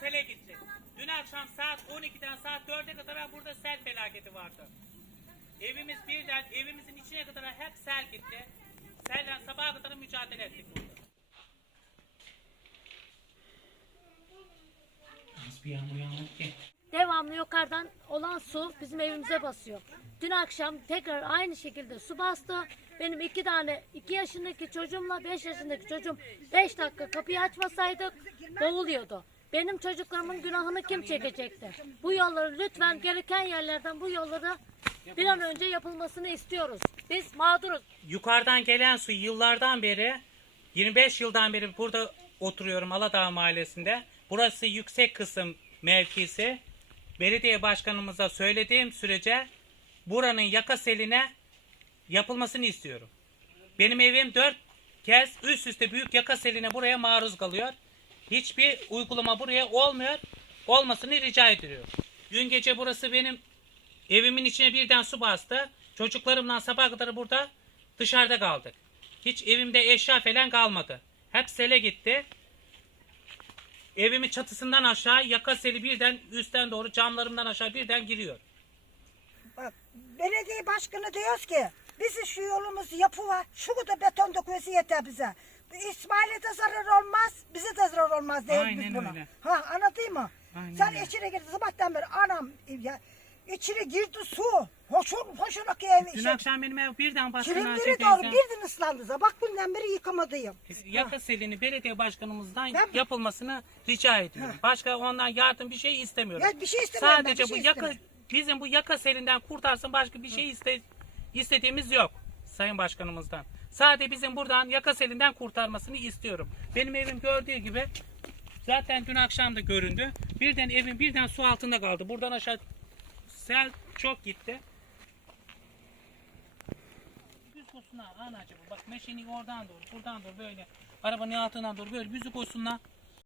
sele gitti. Dün akşam saat 12'den saat 4'e kadar burada sel felaketi vardı. Evimiz birden evimizin içine kadar hep sel gitti. Selle sabaha kadar mücadele ettik burada. Az bir yağmur yağmadı ki. Devamlı yukarıdan olan su bizim evimize basıyor. Dün akşam tekrar aynı şekilde su bastı. Benim iki tane, iki yaşındaki çocuğumla beş yaşındaki çocuğum beş dakika kapıyı açmasaydık boğuluyordu. Benim çocuklarımın günahını kim çekecekti? Bu yolları lütfen gereken yerlerden bu yolları bir an önce yapılmasını istiyoruz. Biz mağduruz. Yukarıdan gelen su yıllardan beri 25 yıldan beri burada oturuyorum Aladağ Mahallesi'nde. Burası yüksek kısım mevkisi. Belediye başkanımıza söylediğim sürece buranın yaka seline yapılmasını istiyorum. Benim evim dört kez üst üste büyük yaka seline buraya maruz kalıyor. Hiçbir uygulama buraya olmuyor. Olmasını rica ediyorum. Dün gece burası benim Evimin içine birden su bastı. Çocuklarımla sabah kadar burada dışarıda kaldık. Hiç evimde eşya falan kalmadı. Hep sele gitti. Evimin çatısından aşağı yaka seli birden üstten doğru camlarımdan aşağı birden giriyor. Bak, belediye başkanı diyoruz ki bizi şu yolumuz yapı var. Şu kadar beton dökmesi yeter bize. İsmail'e de zarar olmaz, bize de zarar olmaz değil Aynen biz buna. öyle. Ha anladın mı? Aynen Sen öyle. içine girdin sabahtan beri anam ya içine girdi su. Hoşun hoşuna ki ev. Dün şey, akşam benim ev birden bastı. kilimleri Naciye doğru birden ıslandı. Bak günden beri yıkamadıyım. Yaka selini belediye başkanımızdan Ben- yapılmasını rica ediyorum. Başka ondan yardım bir şey istemiyorum. Ya bir şey istemiyorum ben, Sadece bir şey bu yaka istemiyorum. bizim bu yaka selinden kurtarsın başka bir şey iste, istediğimiz yok Sayın Başkanımızdan. Sadece bizim buradan yaka selinden kurtarmasını istiyorum. Benim evim gördüğü gibi zaten dün akşam da göründü. Birden evim birden su altında kaldı. Buradan aşağı sel çok gitti. Büzük olsunlar anacığım. Bak meşeni oradan doğru, buradan doğru böyle. Arabanın altından doğru böyle büzük olsunlar.